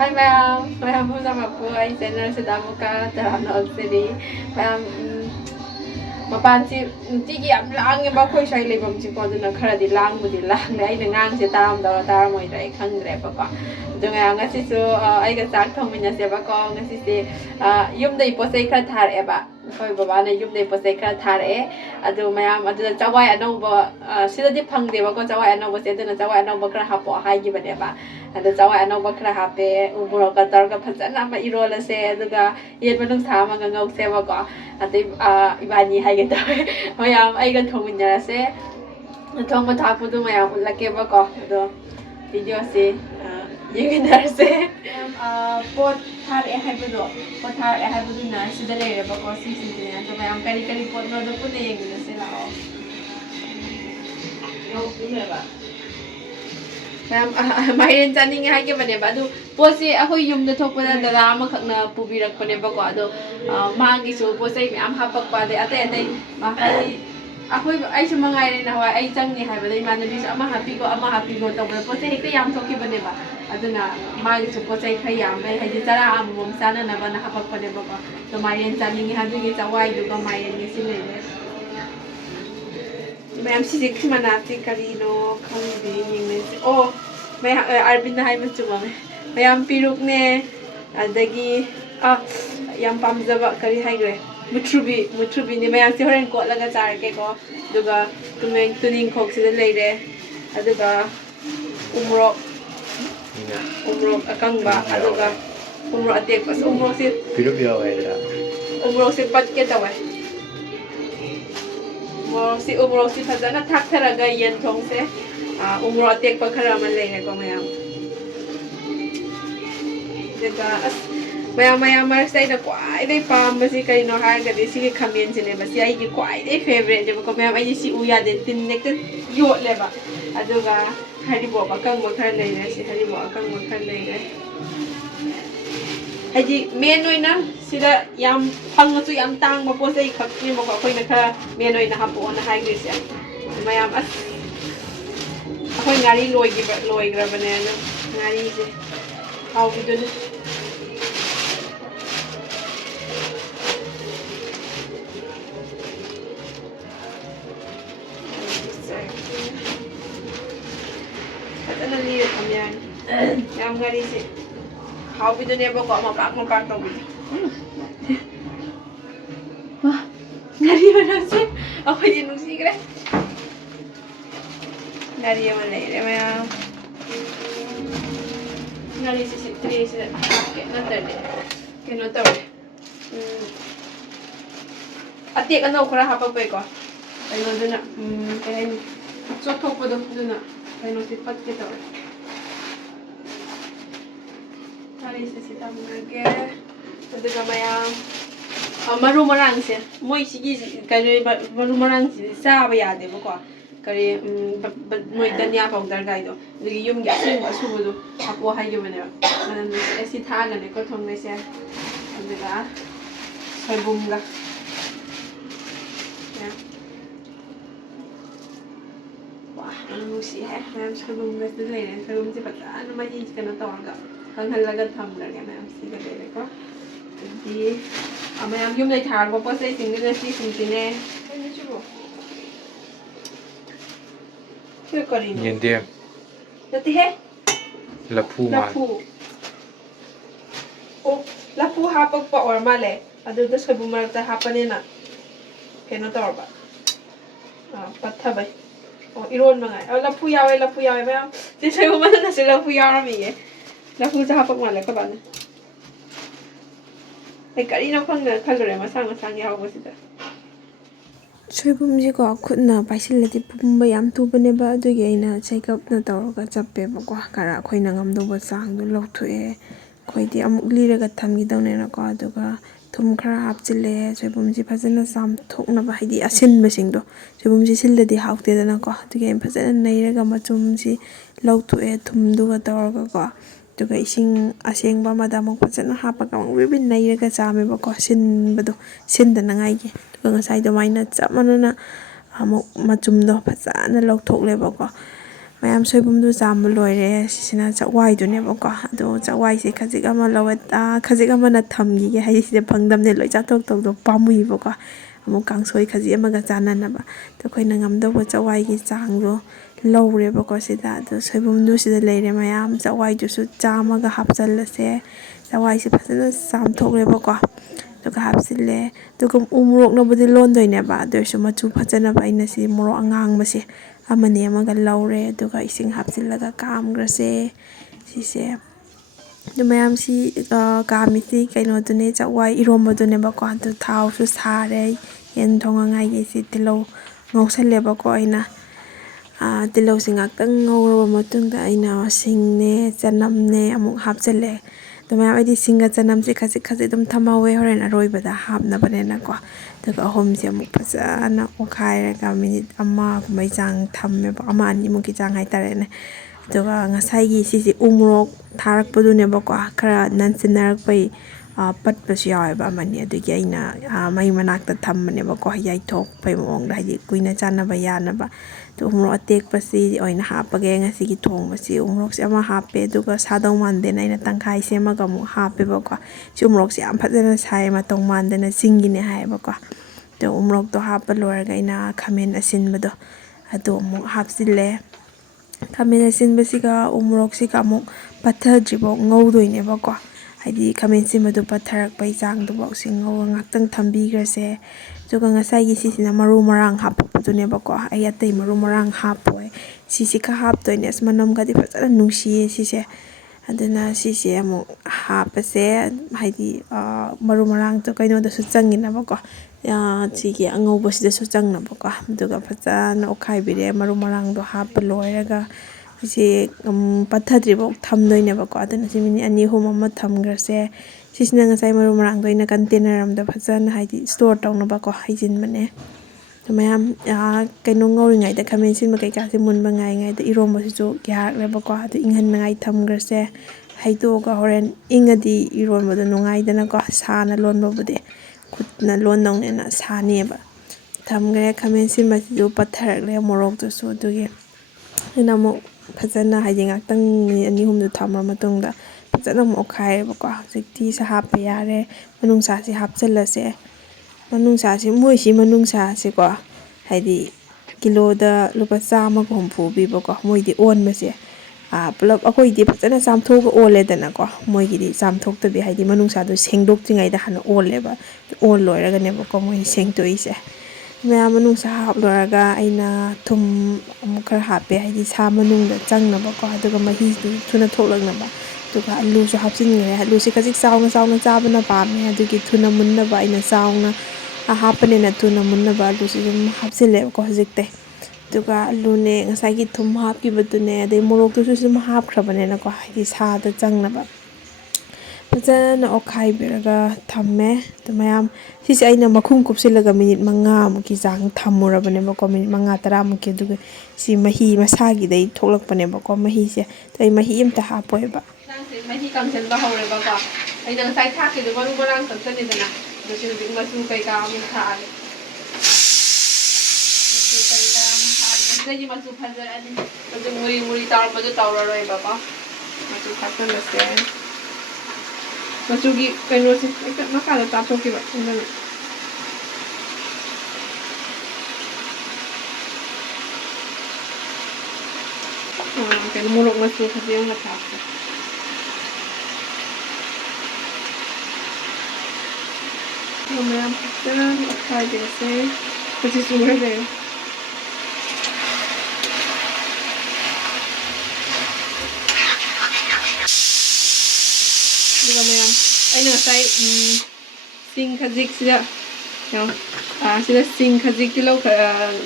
Hai Mayam sama aku. Ai channel sudah buka terano sini. Mayam mapan si tigi am lang ba khoi sai le bam si ko duna khara di lang budi lang le ai ngang se tam da tar moi dai khang dre ba ko. Dunga nga si su ai ga chak thongminase ba ko nga si se yum dai posai khara thar e ba. Khoi baba na yum dai posai khara thar e adu mayam adu chawai anau ba sida di phang de ba ko chawai anau ba se duna chawai anau ba khara hapo hai gi ba de ba. Ada chawai anau ba khara hape umuro ka tar ka phajana ma irol se aduga yen manung sa ma ngau se ba ko ati ibani hai ga tawe mayam ai ga thongminase thong ba thapu du mayam ulake ba ko ado video se yenginar se pot thar e hai budo pot thar e hai budu na sida le re ba ko si ne ado mayam kari kari pot no do pune yengina se lao no pune ba Mayam chaning hai ke bane ba adu posi ahoi yum da thok pada dara ma khakna pubirak pane ba ko ado mangi su posai am hapak pa de ate ma hai ahoi ai su mangai re na wa ai chang ni hai ba dei man ni ama happy ko to ba posai hekta yam thok ki bane ba aduna mangi su posai khai yam bai hai ji chara am mom sana na ba na hapak pane ba ko to mayam chaning ha ju gi chawai du ko mayam ni si le Mayam si sik mana ti kari no khang di ning ne oh may arbin na hai ma chuma me mayam piruk ne adagi yam pamjaba kari hai gre mutrubi ne mayam si horen ko laga char ke ko duga tumeng tuning khok si le re aduga umrok akang ba aduga umrok atek pas umrok si piruk yo ai da umrok si pat ke tawai si umrok si fazana thak tharaga yen thong se umrok tek pa khara man le ko mayam dega mayam mar sai da kwai dei pam ba si kai no ha ga de si khamen si ne ba si ai gi kwai dei favorite de ko mayam ai si uya de tin nek te yo le ba aduga haribo ba kang ba khar le ne si haribo kang ba khar le ne Haji men oina sida yam phang chu yam tang ba po sei khak ni ba ko khoi na kha men oina ha po na hai gre se mayam as khoi ngari loi gra bane na ngari se how we do it Ada ni kamyan yam ngari se How we do never got my back over. Wah, ngari mana sih? Aku jenuh sih kira. Ngari yang mana ini Mayam? Ngari sih tri sih. Oke, nanti deh. Oke, nanti deh. Ati kan aku rasa apa kok? Ayo dulu nak. Kayak cotok pada dulu nak. Kayak nasi pat kita. Hari sesi tamu lagi, ada Mayam. Maru marang sih, moi sigi kali maru marang sih, sah ya deh bukan. Kali moi tanya powder kaya itu, jadi yum gasing asu bodoh, aku hai yum mana, mana esi thang ane kau thongminase, ada sebum lah. Wah, anu sih, Mayam sebum tu leh, sebum tu patah, anu macam ni kena tahu enggak. Kang halaga tham la ga Mayam si ga de ko di Mayam yum dai thar ba po sai sing ne si sing ne ni chu bo ke kari no Yende dati he lapu lapu ha pa or male adu da sabu mar ta ha pa ne na ke no tor ba patha bai iron mangai lapu yawe Mayam ti sai ma na si lapu yaw mi ye Lapu sa hapak malah ka ba na? Ay kanina kang kalore masang yaw mo sida. Soibum ji ko khutna paisilati pumba yam tubane ba adugi aina check up na tawraga chappe ba ko kara khoina ngamdo ba sang du lokthoe khoidi amuk liraga thamgi dawne na ko aduga thum khara hapchile soibum ji phajana sam thokna ba haidi asin basing do soibum ji silladi haukte dana ko adugi phajana nairaga machum ji lokthoe thum du ga tawraga ko Juga ising asing ba madamong phajana hapa ka mang bibin nairaga chame ba ko sin bado sin da nangai gi tuga ngasai do maina chamana na amuk machum do phajana lokthok le ba ko ꯃꯌꯥꯝ ꯁꯣꯏꯕꯨꯝꯗꯨ ꯆꯥꯝꯕ ꯂꯣꯏꯔꯦ ꯁꯤꯁꯤꯅ ꯆꯛꯋꯥꯏꯗꯨꯅꯦꯕꯀꯣ ꯑꯗꯣ ꯆꯛꯋꯥꯏꯁꯦ ꯈꯖꯤꯛ ꯑꯃ ꯂꯧꯋꯦ ꯈꯖꯤꯛ ꯑꯃꯅ ꯊꯝꯈꯤꯒꯦ ꯍꯥꯏꯗꯤ ꯁꯤꯗ ꯐꯪꯗꯝꯅꯦ ꯂꯣꯏ ꯆꯥꯊꯣꯛꯇꯧꯗꯣ ꯄꯥꯝꯃꯨꯏꯕꯀꯣ ꯑꯃꯨꯛ ꯀꯥꯡꯁꯣꯏ ꯈꯖꯤꯛ ꯑꯃꯒ ꯆꯥꯅꯅꯕ ꯑꯗꯣ ꯑꯩꯈꯣꯏꯅ ꯉꯝꯗꯧꯕ ꯆꯛꯋꯥꯏꯒꯤ ꯆꯥꯡꯗꯣ ꯂꯧꯔꯦꯕꯀꯣ ꯁꯤꯗ ꯑꯗꯣ ꯁꯣꯏꯕꯨꯝꯗꯨ ꯁꯤꯗ ꯂꯩꯔꯦ ꯃꯌꯥꯝ ꯆꯛꯋꯥꯏꯗꯨꯁꯨ ꯆꯥꯝꯃꯒ ꯍꯥꯞꯆꯜꯂꯁꯦ ꯆꯛꯋꯥꯏꯁꯦ ꯐꯖꯅ ꯆꯥꯝꯊꯣꯛꯂꯦꯕꯀꯣ ꯑꯗꯨꯒ ꯍꯥꯞꯆꯤꯜꯂꯦ ꯑꯗꯨꯒ ꯎ ꯃꯣꯔꯣꯛꯅꯕꯨꯗꯤ ꯂꯣꯟꯗꯣꯏꯅꯦꯕ ꯑꯗꯨ ꯑꯣꯏꯔꯁꯨ ꯃꯆꯨ ꯐꯖꯅꯕ ꯑꯩꯅ ꯁꯤ ꯃꯣꯔꯣꯛ ꯑꯉꯥꯡꯕꯁꯦ ꯑꯃꯅꯤ ꯑꯃꯒ ꯂꯧꯔꯦ ꯑꯗꯨꯒ ꯏꯁꯤꯡ ꯍꯥꯞꯆꯤꯜꯂꯒ ꯀꯥꯝꯈ꯭ꯔꯁꯦ ꯁꯤꯁꯦ ꯑꯗꯨ ꯃꯌꯥꯝꯁꯤ ꯀꯥꯝꯃꯤꯁꯤ ꯀꯩꯅꯣꯗꯨꯅꯦ ꯆꯛꯋꯥꯏ ꯏꯔꯣꯝꯕꯗꯨꯅꯦꯕꯀꯣ ꯑꯗꯨ ꯊꯥꯎꯁꯨ ꯁꯥꯔꯦ ꯌꯦꯟ ꯊꯣꯡꯉꯉꯥꯏꯒꯤ ꯁꯤ ꯇꯤꯜꯍꯧ ꯉꯧꯁꯜꯂꯦꯕꯀꯣ ꯑꯩꯅ ꯇꯤꯜꯍꯧꯁꯤ ꯉꯥꯛꯇꯪ ꯉꯧꯔꯕ ꯃꯇꯨꯡꯗ ꯑꯩꯅ ꯁꯤꯡꯅꯦ ꯆꯅꯝꯅꯦ ꯑꯃꯨꯛ ꯍꯥꯞꯆꯤꯜꯂꯦ ꯑꯗꯨ ꯃꯌꯥꯝ ꯑꯩꯗꯤ ꯁꯤꯡꯒ ꯆꯅꯝꯁꯦ ꯈꯖꯤꯛ ꯈꯖꯤꯛ ꯑꯗꯨꯝ ꯊꯝꯍꯧꯋꯦ ꯍꯣꯔꯦꯟ ꯑꯔꯣꯏꯕꯗ ꯍꯥꯞꯅꯕꯅꯦꯅꯀꯣ ꯑꯗꯨꯒ ꯑꯍꯨꯝꯁꯦ ꯑꯃꯨꯛ ꯐꯖꯅ ꯑꯣꯠꯈꯥꯏꯔꯒ ꯃꯤꯅꯤꯠ ꯑꯃꯒꯨꯝꯕꯩ ꯆꯥꯡ ꯊꯝꯃꯦꯕ 1-2ꯃꯨꯛꯀꯤ ꯆꯥꯡ ꯍꯥꯏꯇꯥꯔꯦꯅꯦ ꯑꯗꯨꯒ ꯉꯁꯥꯏꯒꯤ ꯁꯤꯁꯦ ꯎ ꯃꯣꯔꯣꯛ ꯊꯥꯔꯛꯄꯗꯨꯅꯦꯕꯀꯣ ꯈꯔ ꯅꯟꯁꯤꯟꯅꯔꯛꯄꯩ ꯄꯠꯄꯁꯨ ꯌꯥꯎꯋꯦꯕ ꯑꯃꯅꯤ ꯑꯗꯨꯒꯤ ꯑꯩꯅ ꯃꯩ ꯃꯅꯥꯛꯇ ꯊꯝꯕꯅꯦꯕꯀꯣ ꯌꯥꯏꯊꯣꯛꯄꯩ ꯃꯑꯣꯡꯗ ꯍꯥꯏꯗꯤ ꯀꯨꯏꯅ ꯆꯥꯅꯕ ꯌꯥꯅꯕ ꯑꯗꯨ ꯎ ꯃꯣꯔꯣꯛ ꯑꯇꯦꯛꯄꯁꯤ ꯑꯣꯏꯅ ꯍꯥꯞꯄꯒꯦ ꯉꯁꯤꯒꯤ ꯊꯣꯡꯕꯁꯤ ꯎ ꯃꯣꯔꯣꯛꯁꯦ ꯑꯃ ꯍꯥꯞꯄꯦ ꯑꯗꯨꯒ ꯁꯥꯗꯧ ꯃꯥꯟꯗꯦꯅ ꯑꯩꯅ ꯇꯪꯈꯥꯏ ꯁꯦꯝꯃꯒ ꯑꯃꯨꯛ ꯍꯥꯞꯄꯦꯕꯀꯣ ꯁꯤ ꯎ ꯃꯣꯔꯣꯛꯁꯦ ꯌꯥꯝ ꯐꯖꯅ ꯁꯥꯏ ꯃꯇꯧ ꯃꯥꯟꯗꯅ ꯆꯤꯡꯒꯤꯅꯦ ꯍꯥꯏꯌꯦꯕꯀꯣ ꯑꯗꯣ ꯎ ꯃꯣꯔꯣꯛꯇꯣ ꯍꯥꯞꯄ ꯂꯣꯏꯔꯒ ꯑꯩꯅ ꯈꯥꯃꯦꯟ ꯑꯁꯤꯟꯕꯗꯣ ꯑꯗꯨ ꯑꯃꯨꯛ ꯍꯥꯞꯆꯤꯜꯂꯦ ꯈꯥꯃꯦꯟ ꯑꯁꯤꯟꯕꯁꯤꯒ ꯎ ꯃꯣꯔꯣꯛꯁꯤꯒ ꯑꯃꯨꯛ ꯄꯠꯊꯗ꯭ꯔꯤꯐꯥꯎ ꯉꯧꯗꯣꯏꯅꯦꯕꯀꯣ ꯍꯥꯏꯗꯤ ꯈꯥꯃꯦꯟ ꯑꯁꯤꯟꯕꯗꯨ ꯄꯠꯊꯔꯛꯄꯩ ꯆꯥꯡꯗꯨꯐꯥꯎ ꯁꯤ ꯉꯧꯔꯒ ꯉꯥꯛꯇꯪ ꯊꯝꯕꯤꯈ꯭ꯔꯁꯦ ꯑꯗꯨꯒ ꯉꯁꯥꯏꯒꯤ ꯁꯤꯁꯤꯅ ꯃꯔꯨ ꯃꯔꯥꯡ ꯍꯥꯞꯄꯛꯄꯗꯨꯅꯦꯕꯀꯣ ꯑꯩ ꯑꯇꯩ ꯃꯔꯨ ꯃꯔꯥꯡ ꯍꯥꯞꯄꯣꯏ ꯁꯤꯁꯤ ꯈꯔ ꯍꯥꯞꯇꯣꯏꯅꯦ ꯑꯁ ꯃꯅꯝꯒꯗꯤ ꯐꯖꯅ ꯅꯨꯡꯁꯤꯌꯦ ꯁꯤꯁꯦ ꯑꯗꯨꯅ ꯁꯤꯁꯦ ꯑꯃꯨꯛ ꯍꯥꯞꯄꯁꯦ ꯍꯥꯏꯗꯤ ꯃꯔꯨ ꯃꯔꯥꯡꯗꯣ ꯀꯩꯅꯣꯗꯁꯨ ꯆꯪꯉꯤꯅꯕꯀꯣ ꯁꯤꯒꯤ ꯑꯉꯧꯕꯁꯤꯗꯁꯨ ꯆꯪꯅꯕꯀꯣ ꯑꯗꯨꯒ ꯐꯖꯅ ꯑꯣꯠꯈꯥꯏꯕꯤꯔꯦ ꯃꯔꯨ ꯃꯔꯥꯡꯗꯣ ꯍꯥꯞꯄ ꯂꯣꯏꯔꯒ ꯁꯤ ꯄꯠꯊꯗ꯭ꯔꯤꯐꯥꯎ ꯊꯝꯗꯣꯏꯅꯦꯕꯀꯣ ꯑꯗꯨꯅ ꯁꯤ ꯃꯤꯅꯤꯠ 2-3 ꯑꯃ ꯊꯝꯈ꯭ꯔꯁꯦ ꯁꯤꯁꯤꯅ ꯉꯁꯥꯏ ꯃꯔꯨ ꯃꯔꯥꯡꯗꯣ ꯑꯩꯅ ꯀꯟꯇꯦꯅꯔ ꯑꯃꯗ ꯐꯖꯅ ꯍꯥꯏꯗꯤ ꯁ꯭ꯇꯣꯔ ꯇꯧꯅꯕꯀꯣ ꯍꯩꯖꯤꯟꯕꯅꯦ ꯃꯌꯥꯝ ꯀꯩꯅꯣ ꯉꯧꯔꯤꯉꯩꯗ ꯈꯥꯃꯦꯟ ꯑꯁꯤꯟꯕ ꯀꯩꯀꯥꯁꯦ ꯃꯨꯟꯕ ꯉꯥꯏꯉꯩꯗ ꯏꯔꯣꯝꯕꯁꯤꯁꯨ ꯌꯥꯔꯛꯂꯦꯕꯀꯣ ꯑꯗꯨ ꯏꯪꯍꯟꯅꯉꯥꯏ ꯊꯝꯈ꯭ꯔꯁꯦ ꯍꯩꯗꯣꯛꯑꯒ ꯍꯣꯔꯦꯟ ꯏꯪꯉꯗꯤ ꯏꯔꯣꯟꯕꯗꯣ ꯅꯨꯡꯉꯥꯏꯗꯅꯀꯣ ꯁꯥꯅ ꯂꯣꯟꯕꯕꯨꯗꯤ ꯈꯨꯠꯅ ꯂꯣꯟꯗꯧꯅꯤꯅ ꯁꯥꯅꯦꯕ ꯊꯝꯈ꯭ꯔꯦ ꯈꯥꯃꯦꯟ ꯑꯁꯤꯟꯕꯁꯤꯁꯨ ꯄꯠꯊꯔꯛꯂꯦ ꯃꯣꯔꯣꯛꯇꯨꯁꯨ ꯑꯗꯨꯒꯤ ꯑꯩꯅ ꯑꯃꯨꯛ ꯐꯖꯅ ꯍꯥꯏꯗꯤ ꯉꯥꯛꯇꯪ ꯃꯤꯅꯤꯠ 2-3 ꯊꯝꯃ ꯃꯇꯨꯡꯗ ꯐꯖꯅ ꯑꯃꯨꯛ ꯑꯣꯠꯈꯥꯏꯔꯦꯕꯀꯣ ꯍꯧꯖꯤꯛꯇꯤ ꯍꯥꯞꯄ ꯌꯥꯔꯦ ꯃꯅꯨꯡꯁꯥꯁꯤ ꯍꯥꯞꯆꯤꯜꯂꯁꯦ ꯃꯅꯨꯡꯁꯥꯁꯤ ꯃꯣꯏꯁꯤ ꯃꯅꯨꯡꯁꯥꯁꯤꯀꯣ ꯍꯥꯏꯗꯤ ꯀꯤꯂꯣꯗ ꯂꯨꯄꯥ 100-150 ꯄꯤꯕꯀꯣ ꯃꯣꯏꯗꯤ ꯑꯣꯟꯕꯁꯦ ꯄꯨꯂꯞ ꯑꯩꯈꯣꯏꯗꯤ ꯐꯖꯅ ꯆꯥꯝꯊꯣꯛꯑꯒ ꯑꯣꯜꯂꯦꯗꯅꯀꯣ ꯃꯣꯏꯒꯤꯗꯤ ꯆꯥꯝꯊꯣꯛꯇꯕꯤ ꯍꯥꯏꯗꯤ ꯃꯅꯨꯡꯁꯥꯗꯣ ꯁꯦꯡꯗꯣꯛꯇ꯭ꯔꯤꯉꯩꯗ ꯍꯥꯟꯅ ꯑꯣꯜꯂꯦꯕ ꯑꯣꯜ ꯂꯣꯏꯔꯒꯅꯦꯕꯀꯣ ꯃꯣꯏ ꯁꯦꯡꯗꯣꯛꯏꯁꯦ ꯃꯌꯥꯝ ꯃꯅꯨꯡꯁꯥ ꯍꯥꯞꯂꯣꯏꯔꯒ ꯑꯩꯅ ꯊꯨꯝ ꯑꯃꯨꯛ ꯈꯔ ꯍꯥꯞꯄꯦ ꯍꯥꯏꯗꯤ ꯁꯥ ꯃꯅꯨꯡꯗ ꯆꯪꯅꯕꯀꯣ ꯑꯗꯨꯒ ꯃꯍꯤꯗꯨ ꯊꯨꯅ ꯊꯣꯛꯂꯛꯅꯕ ꯑꯗꯨꯒ ꯑꯂꯨꯁꯨ ꯍꯥꯞꯆꯤꯟꯈ꯭ꯔꯦ ꯑꯂꯨꯁꯤ ꯈꯖꯤꯛ ꯆꯥꯎꯅ ꯆꯥꯎꯅ ꯆꯥꯕꯅ ꯄꯥꯝꯃꯦ ꯑꯗꯨꯒꯤ ꯊꯨꯅ ꯃꯨꯟꯅꯕ ꯑꯩꯅ ꯆꯥꯎꯅ ꯍꯥꯞꯄꯅꯤꯅ ꯊꯨꯅ ꯃꯨꯟꯅꯕ ꯑꯂꯨꯁꯤ ꯑꯗꯨꯝ ꯍꯥꯞꯆꯤꯜꯂꯦꯕꯀꯣ ꯍꯧꯖꯤꯛꯇꯤ ꯑꯗꯨꯒ ꯑꯂꯨꯅꯦ ꯉꯁꯥꯏꯒꯤ ꯊꯨꯝ ꯍꯥꯞꯈꯤꯕꯗꯨꯅꯦ ꯑꯗꯩ ꯃꯣꯔꯣꯛꯇꯨꯁꯨ ꯑꯗꯨꯝ ꯍꯥꯞꯈ꯭ꯔꯕꯅꯤꯅꯀꯣ ꯍꯥꯏꯗꯤ ꯁꯥꯗ ꯆꯪꯅꯕ ꯐꯖꯅ ꯑꯣꯠꯈꯥꯏꯕꯤꯔꯒ ꯊꯝꯃꯦ ꯑꯗꯨ ꯃꯌꯥꯝ ꯁꯤꯁꯦ ꯑꯩꯅ ꯃꯈꯨꯝ ꯀꯨꯞꯁꯤꯜꯂꯒ ꯃꯤꯅꯤꯠ 5ꯃꯨꯛꯀꯤ ꯆꯥꯡ ꯊꯝꯃꯨꯔꯕꯅꯦꯕꯀꯣ ꯃꯤꯅꯤꯠ 5-10ꯃꯨꯛꯀꯤ ꯑꯗꯨꯒ ꯁꯤ ꯃꯍꯤ ꯃꯁꯥꯒꯤꯗꯩ ꯊꯣꯛꯂꯛꯄꯅꯦꯕꯀꯣ ꯃꯍꯤꯁꯦ ꯑꯩ ꯃꯍꯤ ꯑꯝꯇ ꯍꯥꯞꯄꯣꯏꯕ ꯃꯍꯤ ꯀꯪꯁꯤꯟꯕ ꯍꯧꯔꯦꯕꯀꯣ ꯑꯩꯅ ꯉꯁꯥꯏ ꯊꯥꯛꯈꯤꯗꯣ ꯃꯔꯨ ꯃꯔꯥꯡ ꯇꯛꯁꯤꯜꯂꯤꯗꯅ ꯑꯗꯨ ꯍꯧꯖꯤꯛ ꯃꯆꯨ ꯀꯩꯀꯥ ꯑꯃꯨꯛ ꯊꯥꯛꯑꯒꯦ ꯃꯆꯨ ꯀꯩꯀꯥ ꯑꯃꯨꯛ ꯊꯥꯛꯑꯒꯦ ꯁꯤꯗꯩꯗꯤ ꯃꯆꯨ ꯐꯖꯔꯛꯑꯅꯤ ꯃꯆꯨ ꯃꯨꯔꯤ ꯃꯨꯔꯤ ꯇꯧꯔꯛꯄꯗꯣ ꯇꯧꯔꯔꯣꯏꯕꯀꯣ ꯃꯆꯨ ꯊꯥꯛꯆꯜꯂꯁꯦ ꯃꯆꯨꯒꯤ ꯀꯩꯅꯣꯁꯦ ꯍꯦꯛꯇ ꯃꯈꯥꯗ ꯇꯥꯊꯣꯛꯈꯤꯕ ꯑꯗꯨꯅ kaya namulog na siya kasi yung matapos. Mamaya pasta, mag-try din kasi. Kasi sura na yun. Hindi ka mayam. Ay nasay, sing kazik sila. Yung, sila sing kazik kilaw,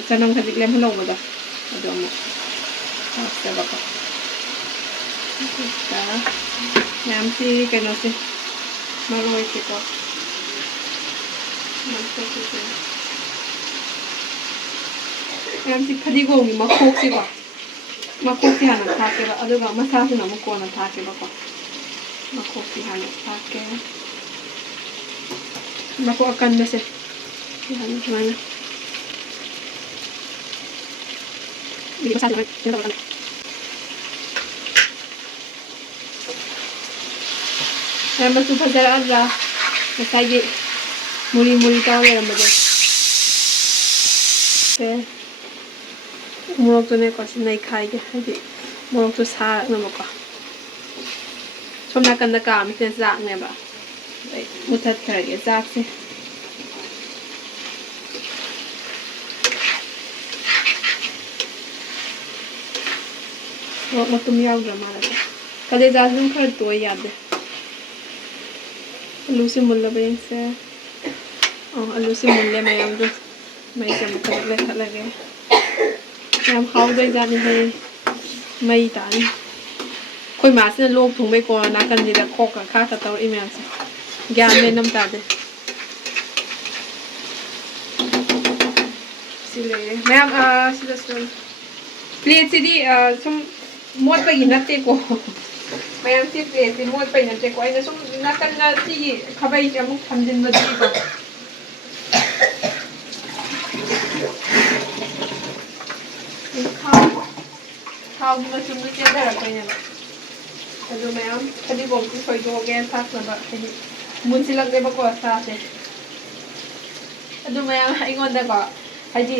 sanang kazik lang hilaw ba da? Ado mo. Pasta ba ka? Pasta. Mayam si, kaya si, maroy ko. ꯌꯥꯝꯁꯤ ꯐꯗꯤꯒꯣꯝꯒꯤ ꯃꯈꯣꯛꯁꯤꯀꯣ ꯃꯈꯣꯛꯁꯤ ꯍꯥꯟꯅ ꯊꯥꯛꯀꯦꯕ ꯑꯗꯨꯒ ꯃꯁꯥꯁꯤꯅ ꯑꯃꯨꯛ ꯀꯣꯟꯅ ꯊꯥꯛꯀꯦꯕꯀꯣ ꯃꯈꯣꯛꯁꯤ ꯍꯥꯟꯅ ꯊꯥꯛꯀꯦ ꯃꯈꯣꯛ ꯑꯀꯟꯕꯁꯦ ꯍꯥꯟꯅ ꯁꯨꯃꯥꯏꯅ ꯃꯁꯥꯁꯤ ꯀꯩꯅꯣ ꯇꯧꯔꯀꯥꯟꯗ ꯃꯌꯥꯝ ꯃꯆꯨ ꯐꯖꯔꯛꯑꯗ꯭ꯔꯥ ꯉꯁꯥꯏꯒꯤ ꯃꯨꯔꯤ ꯃꯨꯔꯤ ꯇꯧꯔ ꯂꯩꯔꯝꯕꯗꯣ ꯃꯣꯔꯣꯛꯇꯨꯅꯦꯀꯣ ꯁꯤ ꯅꯩꯈꯥꯏꯒꯦ ꯍꯥꯏꯗꯤ ꯃꯣꯔꯣꯛꯇꯨ ꯁꯥꯔꯛꯅꯕꯀꯣ ꯁꯣꯝ ꯅꯥꯀꯟꯗ ꯀꯥꯝꯃꯤꯁꯤꯅ ꯆꯥꯛꯅꯦꯕ ꯑꯩ ꯃꯨꯊꯠꯈ꯭ꯔꯒꯦ ꯆꯥꯛꯁꯦ ꯃꯣꯔꯣꯛ ꯃꯇꯨꯝ ꯌꯥꯎꯗ꯭ꯔ ꯃꯥꯜꯂꯦ ꯀꯂꯦꯖꯥꯁꯨ ꯑꯗꯨꯝ ꯈꯔ ꯇꯣꯏ ꯌꯥꯗꯦ ꯑꯂꯨꯁꯤ ꯃꯨꯜꯂꯕ ꯌꯦꯡꯁꯦ ꯑꯂꯨꯁꯤ ꯃꯨꯜꯂꯦ ꯃꯌꯥꯝꯗꯨ ꯃꯩꯁꯦ ꯑꯃꯨꯛ ꯂꯩꯈꯠꯂꯒꯦ ꯌꯥꯝ ꯍꯥꯎꯗꯣꯏꯖꯥꯠꯅꯤꯍꯦ ꯃꯩ ꯇꯥꯅꯤ ꯑꯩꯈꯣꯏ ꯃꯥꯁꯤꯅ ꯂꯣꯛ ꯊꯨꯡꯕꯩꯀꯣ ꯅꯥꯀꯟꯁꯤꯗ ꯈꯣꯛꯀ ꯈꯥꯛꯀ ꯇꯧꯔꯛꯏ ꯃꯌꯥꯝꯁꯦ ꯒ꯭ꯌꯥꯟ ꯃꯦꯟ ꯑꯃ ꯇꯥꯗꯦ ꯁꯤ ꯂꯩꯔꯦ ꯃꯌꯥꯝ ꯁꯤꯗꯁꯨ ꯄ꯭ꯂꯦꯠꯁꯤꯗꯤ ꯁꯨꯝ ꯃꯣꯠꯄꯒꯤ ꯅꯠꯇꯦꯀꯣ ꯃꯌꯥꯝ ꯁꯤ ꯄ꯭ꯂꯦꯠꯁꯤ ꯃꯣꯠꯄꯒꯤ ꯅꯠꯇꯦꯀꯣ ꯑꯩꯅ ꯁꯨꯝ ꯅꯥꯀꯟꯗ ꯁꯤꯒꯤ ꯈꯥꯕꯩꯁꯦ ꯑꯃꯨꯛ ꯊꯝꯖꯤꯟꯕꯗꯨꯒꯤꯀꯣ ꯊꯥꯎꯒꯤ ꯃꯆꯨꯝꯗꯨ ꯆꯦꯟꯊꯔꯛꯇꯣꯏꯅꯦꯕ ꯑꯗꯨ ꯃꯌꯥꯝ ꯐꯗꯤꯒꯣꯝꯁꯤ ꯁꯣꯏꯗꯣꯛꯑꯒꯦ ꯊꯥꯛꯅꯕ ꯍꯥꯏꯗꯤ ꯃꯨꯟꯁꯤꯜꯂꯛꯂꯦꯕꯀꯣ ꯁꯥꯁꯦ ꯑꯗꯨ ꯃꯌꯥꯝ ꯑꯩꯉꯣꯟꯗꯀꯣ ꯍꯥꯏꯗꯤ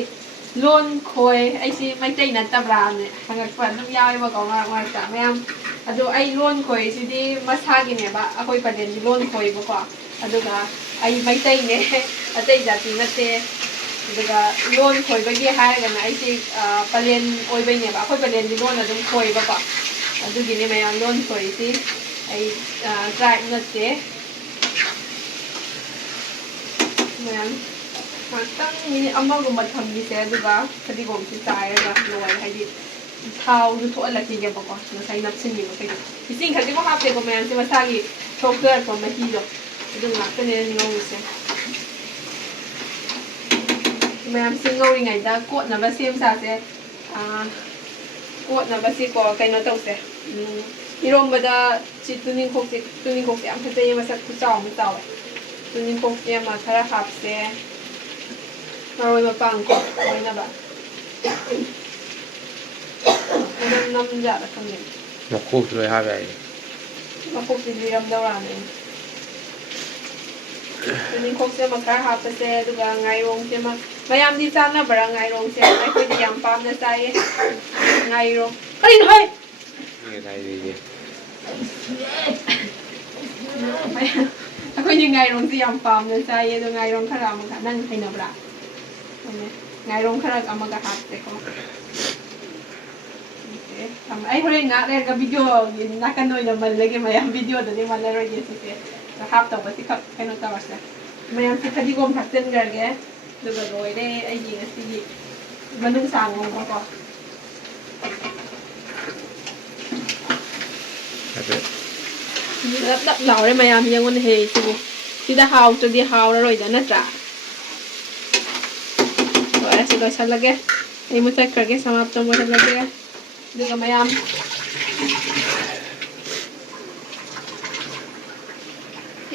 ꯂꯣꯟ ꯈꯣꯏ ꯑꯩꯁꯤ ꯃꯩꯇꯩ ꯅꯠꯇꯕ꯭ꯔꯥꯅꯦ ꯍꯪꯉꯛꯄ ꯑꯗꯨꯝ ꯌꯥꯎꯋꯦꯕꯀꯣ ꯃꯔꯛ ꯃꯔꯛꯇ ꯃꯌꯥꯝ ꯑꯗꯣ ꯑꯩ ꯂꯣꯟ ꯈꯣꯏꯁꯤꯗꯤ ꯃꯁꯥꯒꯤꯅꯦꯕ ꯑꯩꯈꯣꯏ ꯄꯂꯦꯟꯒꯤ ꯂꯣꯟ ꯈꯣꯏꯕꯀꯣ ꯑꯗꯨꯒ ꯑꯩ ꯃꯩꯇꯩꯅꯦ ꯑꯇꯩ ꯖꯥꯇꯤ ꯅꯠꯇꯦ ꯑꯗꯨꯒ ꯂꯣꯟ ꯈꯣꯏꯕꯒꯤ ꯍꯥꯏꯔꯒꯅ ꯑꯩꯁꯤ ꯄꯂꯦꯟ ꯑꯣꯏꯕꯩꯅꯦꯕ ꯑꯩꯈꯣꯏ ꯄꯂꯦꯟꯗꯤ ꯂꯣꯟ ꯑꯗꯨꯝ ꯈꯣꯏꯕꯀꯣ ꯑꯗꯨꯒꯤꯅꯦ ꯃꯌꯥꯝ ꯂꯣꯟ ꯈꯣꯏꯔꯤꯁꯤ ꯑꯩ ꯇ꯭ꯔꯥꯏꯕ ꯅꯠꯇꯦ ꯃꯌꯥꯝ ꯉꯥꯛꯇꯪ ꯃꯤꯅꯤꯠ ꯑꯃꯒꯨꯝꯕ ꯊꯝꯈꯤꯁꯦ ꯑꯗꯨꯒ ꯐꯗꯤꯒꯣꯝꯁꯤ ꯆꯥꯏꯔꯒ ꯂꯣꯏꯔꯦ ꯍꯥꯏꯗꯤ ꯊꯥꯎꯗꯨ ꯊꯣꯛꯍꯜꯂꯛꯈꯤꯒꯦꯕꯀꯣ ꯉꯁꯥꯏ ꯅꯞꯁꯤꯟꯈꯤꯕꯈꯩꯗꯣ ꯏꯁꯤꯡ ꯈꯖꯤꯛꯃꯛ ꯍꯥꯞꯇꯦꯀꯣ ꯃꯌꯥꯝꯁꯦ ꯃꯁꯥꯒꯤ ꯊꯣꯛꯖꯔꯛꯄ ꯃꯍꯤꯗꯣ ꯑꯗꯨ ꯉꯥꯛꯇꯅꯦ ꯉꯧꯔꯤꯁꯦ ꯃꯌꯥꯝꯁꯤ ꯉꯧꯔꯤꯉꯩꯗ ꯀꯣꯠꯅꯕ ꯁꯦꯝ ꯁꯥꯁꯦ ꯀꯣꯠꯅꯕꯁꯤꯀꯣ ꯀꯩꯅꯣ ꯇꯧꯁꯦ ꯏꯔꯣꯝꯕꯗ ꯇꯨꯅꯤꯡꯈꯣꯛꯁꯦ ꯌꯥꯝ ꯐꯖꯩꯌꯦ ꯃꯁꯛ ꯈꯨꯆꯥꯎ ꯑꯃ ꯆꯥꯎꯋꯦ ꯇꯨꯅꯤꯡꯈꯣꯛꯁꯦ ꯑꯃ ꯈꯔ ꯍꯥꯞꯁꯦ ꯃꯔꯣꯏ ꯃꯄꯥꯡꯀꯣ ꯑꯣꯏꯅꯕ ꯑꯗꯨꯝ ꯅꯝꯖꯥꯠꯂ ꯈꯪꯗꯦ ꯃꯈꯣꯛꯁꯨ ꯂꯣꯏ ꯍꯥꯞ ꯌꯥꯏ ꯃꯈꯣꯛꯁꯤ ꯂꯤꯔꯝꯗꯧꯔꯥꯅꯦ ꯇꯨꯅꯤꯡꯈꯣꯛꯁꯦ ꯑꯃ ꯈꯔ ꯍꯥꯞꯄꯁꯦ ꯑꯗꯨꯒ ꯉꯥꯏꯔꯣꯡꯁꯦ ꯑꯃ ꯃꯌꯥꯝꯗꯤ ꯆꯥꯅꯕ꯭ꯔꯥ ꯉꯥꯏꯔꯣꯡꯁꯦ ꯑꯩꯈꯣꯏꯗꯤ ꯌꯥꯝ ꯄꯥꯝꯅ ꯆꯥꯏꯌꯦ ꯉꯥꯏꯔꯣꯡ ꯀꯔꯤꯅꯣ ꯍꯣꯏ ꯑꯩꯈꯣꯏꯗꯤ ꯉꯥꯏꯔꯣꯡꯁꯦ ꯌꯥꯝ ꯄꯥꯝꯅ ꯆꯥꯏꯌꯦ ꯑꯗꯣ ꯉꯥꯏꯔꯣꯡ ꯈꯔ ꯑꯃꯒ ꯅꯪ ꯍꯩꯅꯕ꯭ꯔꯥ ꯉꯥꯏꯔꯣꯡ ꯈꯔ ꯑꯃꯒ ꯍꯥꯞꯁꯦꯀꯣ ꯑꯩ ꯍꯣꯔꯦꯟ ꯉꯥꯛ ꯂꯩꯔꯒ ꯚꯤꯗꯤꯑꯣꯒꯤ ꯅꯥꯀꯟ ꯑꯣꯏꯅ ꯃꯜꯂꯒꯦ ꯃꯌꯥꯝ ꯚꯤꯗꯤꯑꯣꯗꯗꯤ ꯃꯜꯂꯔꯣꯏꯒꯦ ꯁꯤꯁꯦ ꯍꯥꯞꯇꯧꯕꯁꯤ ꯈꯛ ꯀꯩꯅꯣ ꯇꯧꯔꯁꯦ ꯃꯌꯥꯝꯁꯤ ꯐꯗꯤꯒꯣꯝ ꯊꯥꯛꯆꯤꯟꯈ꯭ꯔꯒꯦ ꯑꯗꯨꯒ ꯂꯣꯏꯔꯦ ꯑꯩꯒꯤ ꯉꯁꯤꯒꯤ ꯃꯅꯨꯡꯁꯥ ꯉꯧꯕꯀꯣ ꯅꯞ ꯅꯞ ꯂꯥꯎꯔꯦ ꯃꯌꯥꯝ ꯌꯦꯡꯉꯣꯅꯦ ꯍꯦ ꯁꯤꯕꯨ ꯁꯤꯗ ꯍꯥꯎꯇ꯭ꯔꯗꯤ ꯍꯥꯎꯔꯔꯣꯏꯗ ꯅꯠꯇ꯭ꯔꯥ ꯂꯣꯏꯔꯦ ꯁꯤ ꯂꯣꯏꯁꯜꯂꯒꯦ ꯑꯩ ꯃꯨꯊꯠꯈ꯭ꯔꯒꯦ ꯁꯃꯥꯞꯇ ꯃꯨꯊꯠꯂꯒꯦ ꯑꯗꯨꯒ ꯃꯌꯥꯝ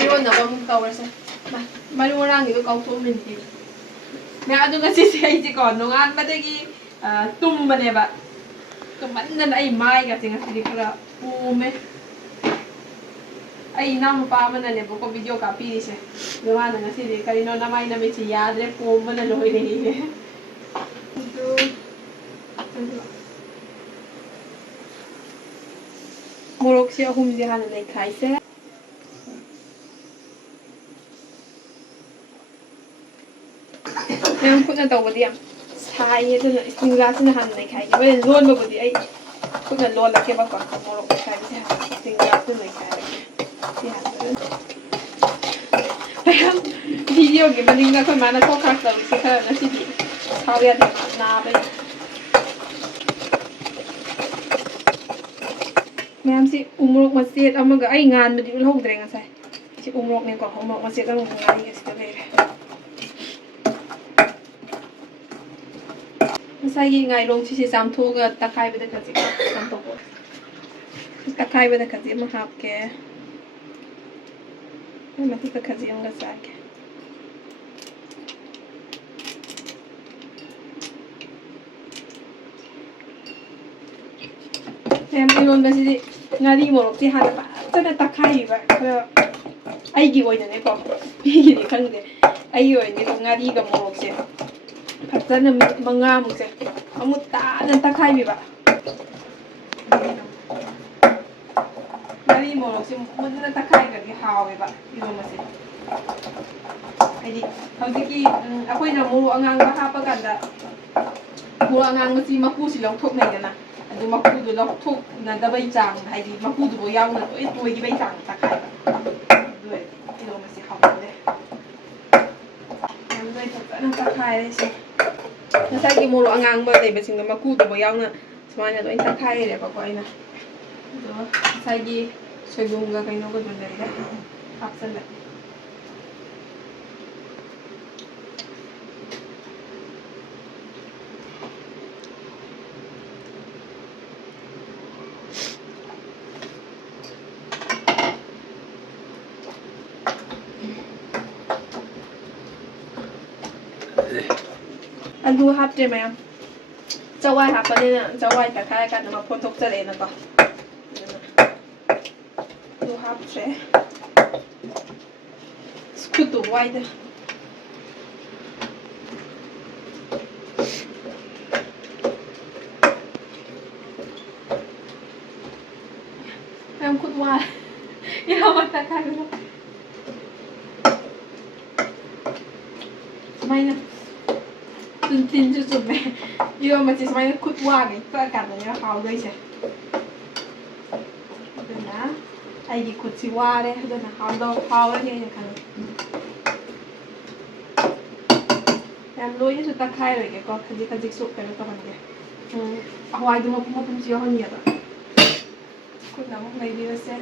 ꯏꯔꯣꯟꯅꯕ ꯑꯃꯨꯛ ꯇꯧꯔꯁꯦ ꯃꯔꯨ ꯃꯔꯥꯡꯒꯤꯗꯣ ꯀꯥꯎꯊꯣꯛꯑꯝꯃꯤꯅꯤ ꯃꯌꯥꯝ ꯑꯗꯨ ꯉꯁꯤꯁꯦ ꯑꯩꯁꯦꯀꯣ ꯅꯣꯡꯉꯥꯟꯕꯗꯒꯤ ꯇꯨꯝꯕꯅꯦꯕ ꯇꯨꯝꯃꯟꯗꯅ ꯑꯩ ꯃꯥꯏꯒꯁꯦ ꯉꯁꯤꯗꯤ ꯈꯔ ꯄꯣꯝꯃꯦ ꯑꯩ ꯏꯅꯥꯎꯅꯨꯄꯥ ꯑꯃꯅꯅꯦꯕꯀꯣ ꯚꯤꯗꯤꯑꯣ ꯀꯥꯞꯄꯤꯔꯤꯁꯦ ꯑꯗꯣ ꯃꯥꯅ ꯉꯁꯤꯗꯤ ꯀꯔꯤꯅꯣ ꯅꯃꯥꯏ ꯅꯃꯤꯠꯁꯤ ꯌꯥꯗ꯭ꯔꯦ ꯄꯣꯝꯕꯅ ꯂꯣꯏꯔꯦꯌꯦ ꯃꯣꯔꯣꯛꯁꯦ ꯑꯍꯨꯝꯁꯦ ꯍꯥꯟꯅ ꯅꯩꯈꯥꯏꯁꯦ ꯃꯌꯥꯝ ꯈꯨꯠꯅ ꯇꯧꯕꯗꯤ ꯌꯥꯝ ꯁꯥꯏꯌꯦ ꯑꯗꯨꯅ ꯏꯁꯇꯤꯜ ꯒ꯭ꯂꯥꯁꯁꯤꯅ ꯍꯥꯟꯅ ꯅꯩꯈꯥꯏꯒꯦ ꯍꯣꯔꯦꯟ ꯂꯣꯟꯕꯕꯨꯗꯤ ꯑꯩ ꯈꯨꯠꯅ ꯂꯣꯜꯂꯛꯀꯦꯕꯀꯣ ꯃꯣꯔꯣꯛ ꯅꯩꯈꯥꯏꯕꯁꯦ ꯍꯥꯟꯅ ꯏꯁꯇꯤꯜ ꯒ꯭ꯂꯥꯁꯁꯤꯅ ꯅꯩꯈꯥꯏꯔꯒꯦ ꯁꯤ ꯍꯥꯟꯅ ꯃꯌꯥꯝ ꯚꯤꯗꯤꯑꯣꯒꯤ ꯃꯅꯤꯡꯗ ꯑꯩꯈꯣꯏ ꯃꯥꯅ ꯊꯣꯛ ꯈꯥꯛ ꯇꯧꯔꯤꯁꯦ ꯈꯔ ꯉꯁꯤꯗꯤ ꯁꯥꯎ ꯌꯥꯗꯦ ꯅꯥꯕꯩ ꯃꯌꯥꯝꯁꯤ ꯎꯃꯣꯔꯣꯛ ꯃꯆꯦꯠ ꯑꯃꯒ ꯑꯩ ꯉꯥꯟꯕꯗꯤ ꯎꯠꯍꯧꯗ꯭ꯔꯦ ꯉꯁꯥꯏ ꯁꯤ ꯎꯃꯣꯔꯣꯛꯅꯦꯀꯣ ꯎꯃꯣꯔꯣꯛ ꯃꯆꯦꯠ ꯑꯃꯒ ꯉꯥꯔꯤꯒꯁꯤꯗ ꯂꯩꯔꯦ ꯉꯁꯥꯏꯒꯤ ꯉꯥꯏꯔꯣꯡꯁꯤꯁꯦ ꯆꯥꯝꯊꯣꯛꯑꯒ ꯇꯛꯈꯥꯏꯕꯗ ꯈꯖꯤꯛ ꯆꯥꯝꯊꯣꯛꯄ ꯇꯛꯈꯥꯏꯕꯗ ꯈꯖꯤꯛ ꯑꯃ ꯍꯥꯞꯀꯦ ꯃꯊꯛꯇ ꯈꯖꯤꯛ ꯑꯃꯒ ꯆꯥꯏꯒꯦ ꯃꯌꯥꯝ ꯏꯔꯣꯟꯕꯁꯤꯗꯤ ꯉꯥꯔꯤ ꯃꯣꯔꯣꯛꯁꯤ ꯍꯥꯟꯅ ꯐꯖꯅ ꯇꯛꯈꯥꯏꯔꯤꯕ ꯈꯔ ꯑꯩꯒꯤ ꯑꯣꯏꯅꯅꯦꯀꯣ ꯃꯤꯒꯤꯗꯤ ꯈꯪꯗꯦ ꯑꯩꯒꯤ ꯑꯣꯏꯅꯗꯤ ꯉꯥꯔꯤꯒ ꯃꯣꯔꯣꯛꯁꯦ ꯐꯖꯅ ꯃꯤꯅꯤꯠ 5ꯃꯨꯛꯁꯦ ꯑꯃꯨꯛ ꯇꯥꯅ ꯇꯛꯈꯥꯏꯕꯤꯕ ꯉꯥꯔꯤ ꯃꯣꯔꯣꯛꯁꯦ ꯃꯨꯟꯅ ꯇꯛꯈꯥꯏꯈ꯭ꯔꯗꯤ ꯍꯥꯎꯋꯦꯕ ꯏꯔꯣꯝꯕꯁꯦ ꯍꯥꯏꯗꯤ ꯍꯧꯖꯤꯛꯀꯤ ꯑꯩꯈꯣꯏꯅ ꯃꯣꯔꯣꯛ ꯑꯉꯥꯡꯕ ꯍꯥꯞꯄ ꯀꯥꯟꯗ ꯃꯣꯔꯣꯛ ꯑꯉꯥꯡꯕꯁꯤ ꯃꯀꯨꯁꯤ ꯂꯧꯊꯣꯛꯅꯩꯗꯅ ꯑꯗꯨ ꯃꯀꯨꯗꯨ ꯂꯧꯊꯣꯛꯅꯗꯕꯩ ꯆꯥꯡ ꯍꯥꯏꯗꯤ ꯃꯀꯨꯗꯨꯕꯨ ꯌꯥꯎꯅ ꯂꯣꯏ ꯇꯣꯏꯈꯤꯕꯩ ꯆꯥꯡ ꯇꯛꯈꯥꯏꯕ ꯑꯗꯨ ꯑꯣꯏꯔꯗꯤ ꯏꯔꯣꯝꯕꯁꯤ ꯍꯥꯎꯍꯜꯂꯦ ꯂꯣꯏ ꯐꯖꯅ ꯇꯛꯈꯥꯏꯔꯦꯁꯦ ꯉꯁꯥꯏꯒꯤ ꯃꯣꯔꯣꯛ ꯑꯉꯥꯡꯕ ꯂꯩꯕꯁꯤꯡꯗꯣ ꯃꯀꯨꯗꯨꯕꯨ ꯌꯥꯎꯅ ꯁꯨꯃꯥꯏꯅ ꯂꯣꯏ ꯇꯛꯈꯥꯏꯔꯦꯕꯀꯣ ꯑꯩꯅ ꯑꯗꯣ ꯉꯁꯥꯏꯒꯤ ꯁꯣꯏꯕꯨꯝꯒ ꯀꯩꯅꯣꯒꯗꯨꯗꯩꯗ ꯍꯥꯞꯆꯜꯂꯦ ꯑꯂꯨ ꯍꯥꯞꯇ꯭ꯔꯦ ꯃꯌꯥꯝ ꯆꯋꯥꯏ ꯍꯥꯞꯄꯅꯤꯅ ꯆꯋꯥꯏ ꯇꯛꯈꯥꯏꯔꯀꯥꯟꯗ ꯃꯐꯣꯟ ꯊꯣꯛꯆꯔꯛꯑꯦꯅꯀꯣ ꯑꯂꯨ ꯍꯥꯞꯇ꯭ꯔꯦ ꯈꯨꯠꯇꯨ ꯋꯥꯏꯗ ꯃꯌꯥꯝ ꯈꯨꯠ ꯋꯥꯔꯦ ꯏꯔꯣꯝꯕ ꯇꯛꯈꯥꯏꯕꯗ ꯁꯨꯃꯥꯏꯅ ꯇꯤꯟꯁꯨ ꯆꯨꯝꯃꯦ ꯏꯔꯣꯝꯕꯁꯦ ꯁꯨꯃꯥꯏꯅ ꯈꯨꯠ ꯋꯥꯒꯩ ꯇꯛꯑꯀꯥꯟꯗꯅꯦ ꯍꯥꯎꯗꯣꯏꯁꯦ ꯑꯗꯨꯅ ꯑꯩꯒꯤ ꯈꯨꯠꯁꯤ ꯋꯥꯔꯦ ꯑꯗꯨꯅ ꯍꯥꯎꯔꯅꯤ ꯑꯩꯅ ꯈꯪꯉꯦ ꯌꯥꯝ ꯂꯣꯏꯅꯁꯨ ꯇꯛꯈꯥꯏꯔꯣꯏꯒꯦꯀꯣ ꯈꯖꯤꯛ ꯈꯖꯤꯛꯁꯨ ꯀꯩꯅꯣ ꯇꯧꯍꯟꯒꯦ ꯍꯋꯥꯏꯗꯨ ꯃꯄꯨꯝ ꯃꯄꯨꯝꯁꯨ ꯌꯥꯎꯍꯟꯒꯦꯕ ꯈꯨꯠꯅ ꯑꯃꯨꯛ ꯂꯩꯕꯤꯔꯁꯦ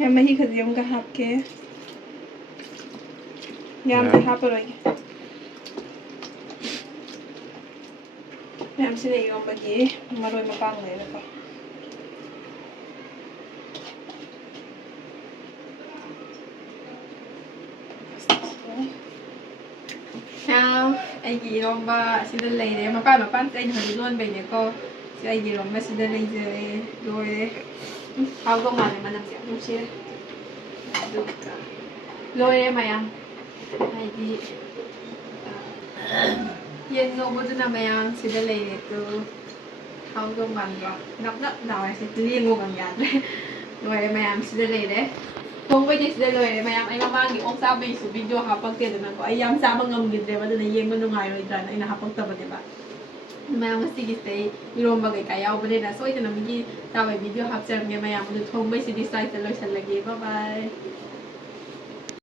ꯌꯥꯝ ꯃꯍꯤ ꯈꯖꯤꯛ ꯑꯃꯒ ꯍꯥꯞꯀꯦ ꯌꯥꯝꯗꯤ ꯍꯥꯞꯄꯔꯣꯏꯒꯦ ꯃꯌꯥꯝꯁꯤꯅ ꯏꯔꯣꯝꯕꯒꯤ ꯃꯔꯣꯏ ꯃꯄꯥꯡꯅꯦꯕꯀꯣ ꯑꯩꯒꯤ ꯏꯔꯣꯝꯕ ꯑꯁꯤꯗ ꯂꯩꯔꯦ ꯃꯄꯥꯟꯁꯦ ꯑꯩꯅ ꯍꯧꯖꯤꯛ ꯂꯣꯟꯕꯩꯅꯦꯀꯣ ꯁꯤ ꯑꯩꯒꯤ ꯏꯔꯣꯝꯕ ꯁꯤꯗ ꯂꯩꯖꯔꯦ ꯂꯣꯏꯔꯦ ꯍꯥꯎꯗꯧ ꯃꯥꯜꯂꯦ ꯃꯅꯝꯁꯦ ꯌꯥꯝ ꯅꯨꯡꯁꯤꯔꯦ ꯑꯗꯨꯒ ꯂꯣꯏꯔꯦ ꯃꯌꯥꯝ ꯍꯥꯏꯗꯤ ꯌꯦꯟ ꯉꯧꯕꯗꯨꯅ ꯃꯌꯥꯝ ꯁꯤꯗ ꯂꯩꯔꯦꯗꯣ ꯍꯥꯎꯗꯧ ꯃꯥꯟꯕ꯭ꯔꯣ ꯅꯞ ꯅꯞ ꯂꯥꯎꯔꯦ ꯂꯦꯡꯉꯨꯒ ꯌꯥꯗ꯭ꯔꯦ ꯂꯣꯏꯔꯦ ꯃꯌꯥꯝ ꯁꯤꯗ ꯂꯩꯔꯦ ꯊꯣꯡꯕꯩꯗꯤ ꯁꯤꯗ ꯂꯣꯏꯔꯦ ꯃꯌꯥꯝ ꯑꯩ ꯃꯃꯥꯡꯒꯤ ꯑꯣꯛ ꯆꯥꯕꯩꯁꯨ ꯚꯤꯗꯤꯑꯣ ꯍꯥꯞꯄꯛꯇꯦꯗꯅꯀꯣ ꯑꯩ ꯌꯥꯝ ꯆꯥꯕ ꯉꯝꯈꯤꯗ꯭ꯔꯦꯕ ꯑꯗꯨꯅ ꯌꯦꯡꯕ ꯅꯨꯡꯉꯥꯏꯔꯣꯏꯗ꯭ꯔꯥꯅ ꯑꯩꯅ ꯍꯥꯞꯄꯛꯇꯕꯅꯦꯕ ꯃꯌꯥꯝ ꯉꯁꯤꯒꯤꯁꯦ ꯑꯩ ꯏꯔꯣꯝꯕ ꯀꯩꯀꯥ ꯌꯥꯎꯕꯅꯤꯅ ꯁꯣꯏꯗꯅ ꯃꯤꯒꯤ ꯆꯥꯕꯩ ꯚꯤꯗꯤꯑꯣ ꯍꯥꯞꯆꯔꯝꯒꯦ ꯃꯌꯥꯝ ꯑꯗꯨ ꯊꯣꯡꯕꯩꯁꯤꯗꯤ ꯁ꯭ꯋꯥꯏꯗ ꯂꯣꯏꯁꯤꯜꯂꯒꯦ ꯕꯥꯏ